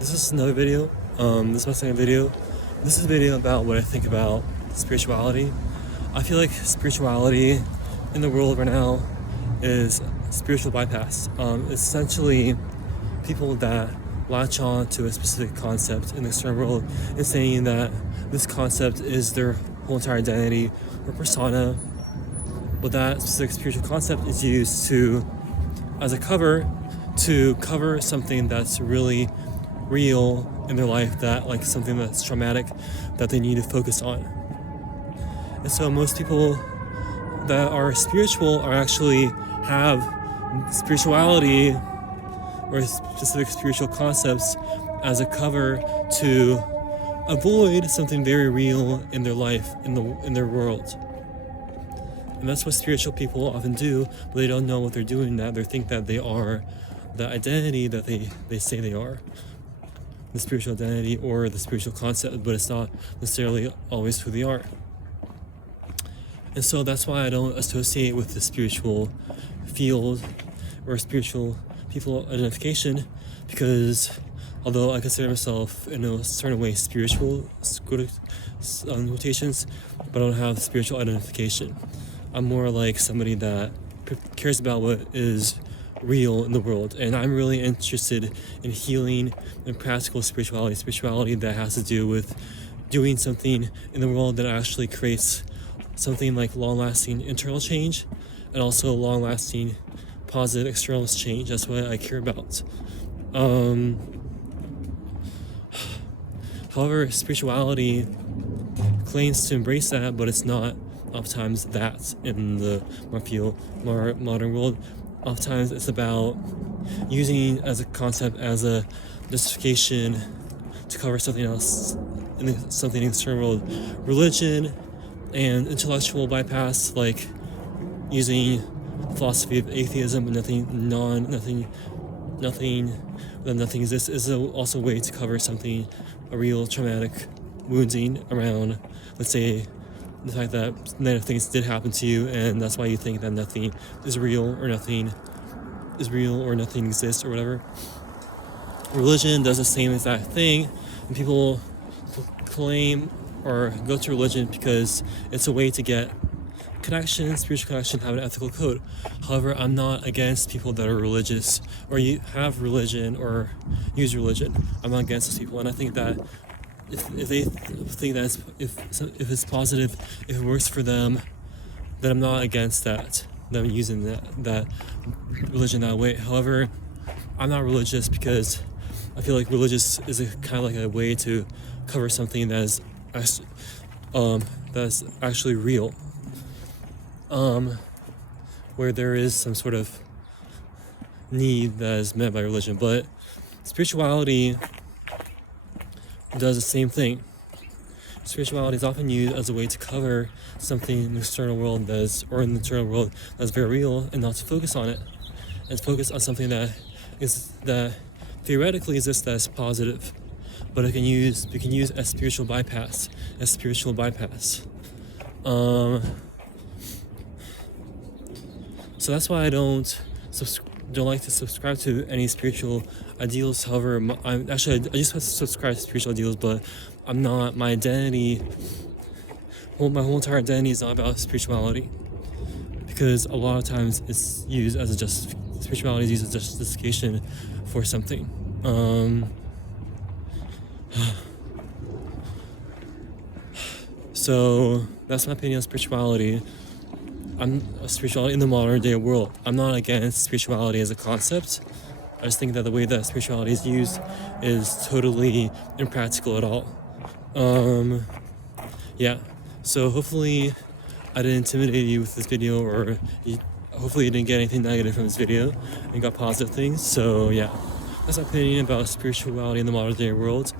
This is another video. This is my second video. This is a video about what I think about spirituality. I feel like spirituality in the world right now is spiritual bypass. Essentially, people that latch on to a specific concept in the external world and saying that this concept is their whole entire identity or persona, but that specific spiritual concept is used as a cover to cover something that's really real in their life, that like something that's traumatic that they need to focus on. And so most people that are spiritual are actually have spirituality or specific spiritual concepts as a cover to avoid something very real in their life, in their world. And that's what spiritual people often do, but they don't know what they're doing. That they think that they are the identity that they say they are, the spiritual identity or the spiritual concept, but it's not necessarily always who they are. And so that's why I don't associate with the spiritual field or spiritual people identification, because although I consider myself in a certain way spiritual, quotations, but I don't have spiritual identification. I'm more like somebody that cares about what is real in the world, and I'm really interested in healing and practical spirituality that has to do with doing something in the world that actually creates something like long-lasting internal change and also long-lasting positive external change. That's what I care about. However, spirituality claims to embrace that, but it's not oftentimes that in the modern world. Oftentimes it's about using as a concept as a justification to cover something else, something in the external world. Religion and intellectual bypass, like using philosophy of atheism and nothing exists, is also a way to cover something, a real traumatic wounding around, let's say, the fact that negative things did happen to you, and that's why you think that nothing is real or nothing exists or whatever. Religion does the same exact thing, and people claim or go to religion because it's a way to get connection, spiritual connection, have an ethical code. However, I'm not against people that are religious or you have religion or use religion. I'm not against those people, and I think that if they think that if it's positive, if it works for them, then I'm not against that, them using that religion that way. However, I'm not religious because I feel like religious is kind of like a way to cover something that's actually real, where there is some sort of need that is met by religion. But spirituality does the same thing. Spirituality is often used as a way to cover something in the external world in the internal world that's very real, and not to focus on it, and to focus on something that theoretically exists as positive, but we can use as spiritual bypass. So that's why I don't like to subscribe to any spiritual ideals. However, I just subscribe to spiritual ideals, but I'm not. My whole entire identity is not about spirituality, because a lot of times it's used as spirituality is used as a justification for something. So that's my opinion on spirituality. Spirituality in the modern day world. I'm not against spirituality as a concept. I just think that the way that spirituality is used is totally impractical at all. Yeah. So hopefully I didn't intimidate you with this video, or hopefully you didn't get anything negative from this video and got positive things. So yeah, that's my opinion about spirituality in the modern day world.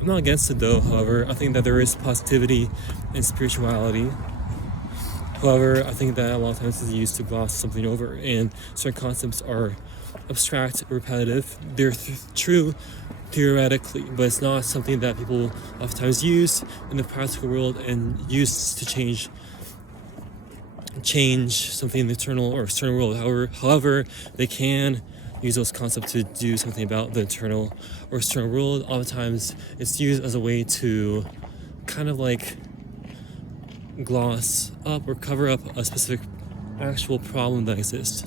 I'm not against it though. However, I think that there is positivity in spirituality. However, I think that a lot of times it's used to gloss something over, and certain concepts are abstract, repetitive. They're true theoretically, but it's not something that people oftentimes use in the practical world and use to change something in the internal or external world. However, they can use those concepts to do something about the internal or external world. Oftentimes, it's used as a way to kind of like gloss up or cover up a specific actual problem that exists.